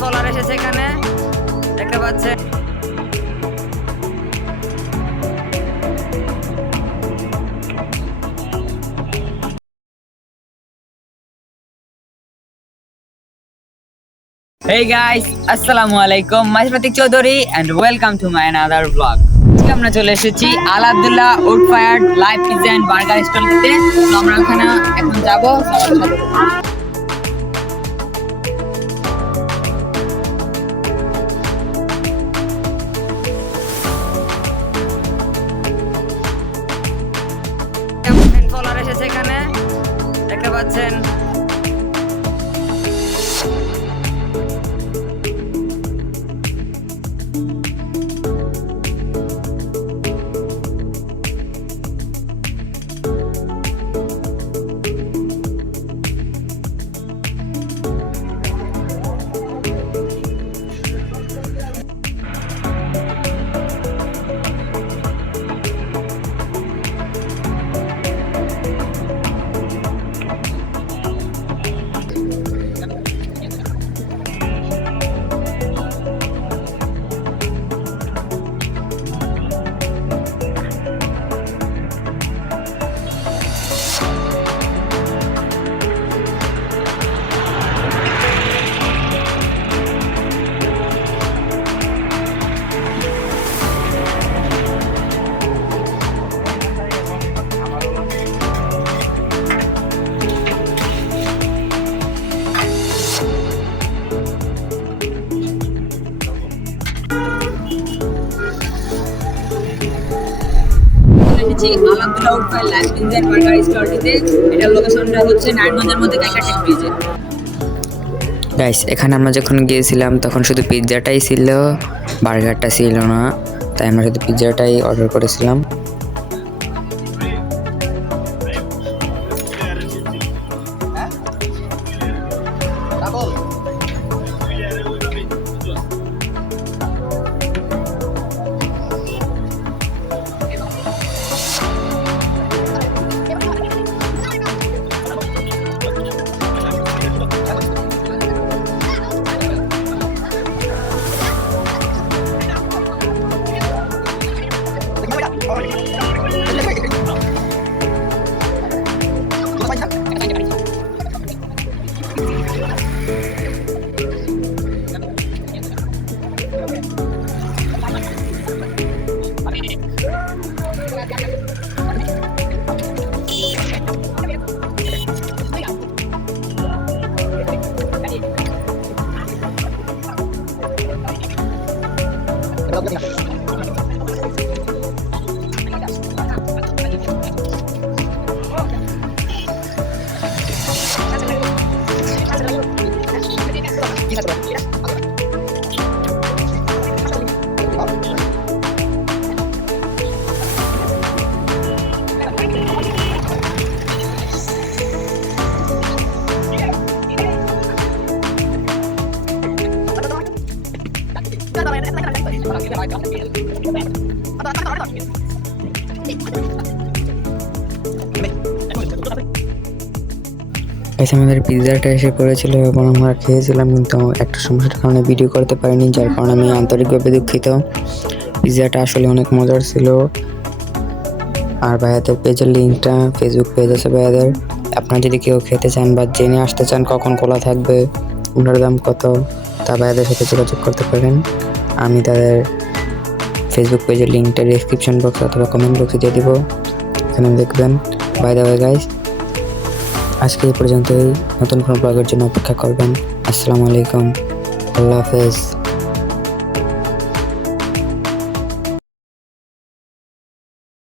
Solar এসেছে এখানে দেখতে পাচ্ছেন। Hey guys, আসসালামু আলাইকুম, মাই প্রতীক Chowdhury and welcome to my another vlog. আজকে আমরা চলে এসেছি Al Abdullah wood fired live pizza and burger স্টলটিতে। তো আমরা ওখানে এখন যাব। সোলার এসেছে এখানে দেখতে পাচ্ছেন। Al Abdullah wood fired live pizza and burger স্টলটিতে। এটার লোকেশনটা হচ্ছে নারায়ণগঞ্জের মধ্যে কাইকাটি ব্রিজে। গাইস, এখানে আমরা যখন গিয়েছিলাম তখন শুধু পিৎজাটাই ছিল, বার্গারটা ছিল না, তাই আমরা শুধু পিৎজাটাই অর্ডার করেছিলাম। আমাদের পিৎজাটা এসে পড়েছিল এবং আমরা খেয়েছিলাম, কিন্তু একটা সমস্যার কারণে ভিডিও করতে পারিনি, যার কারণে আমি আন্তরিকভাবে দুঃখিত। পিৎজাটা আসলে অনেক মজার ছিল। আর ভাইয়াদের পেজের লিঙ্কটা, ফেসবুক পেজ আছে ভাইয়াদের, আপনারা যদি কেউ খেতে চান বা জেনে আসতে চান কখন খোলা থাকবে, ওনার দাম কত, তা ভাইয়াদের সাথে যোগাযোগ করতে পারেন। আমি তাদের ফেসবুক পেজের লিঙ্কটা ডেসক্রিপশন বক্স অথবা কমেন্ট বক্সে দিয়ে দিব, এখানে দেখবেন। বাই দ্য ওয়ে গাইস, আজকে এই পর্যন্তই। নতুন কোনো ব্লগের জন্য অপেক্ষা করবেন। আসসালামু আলাইকুম, আল্লাহ হাফেজ।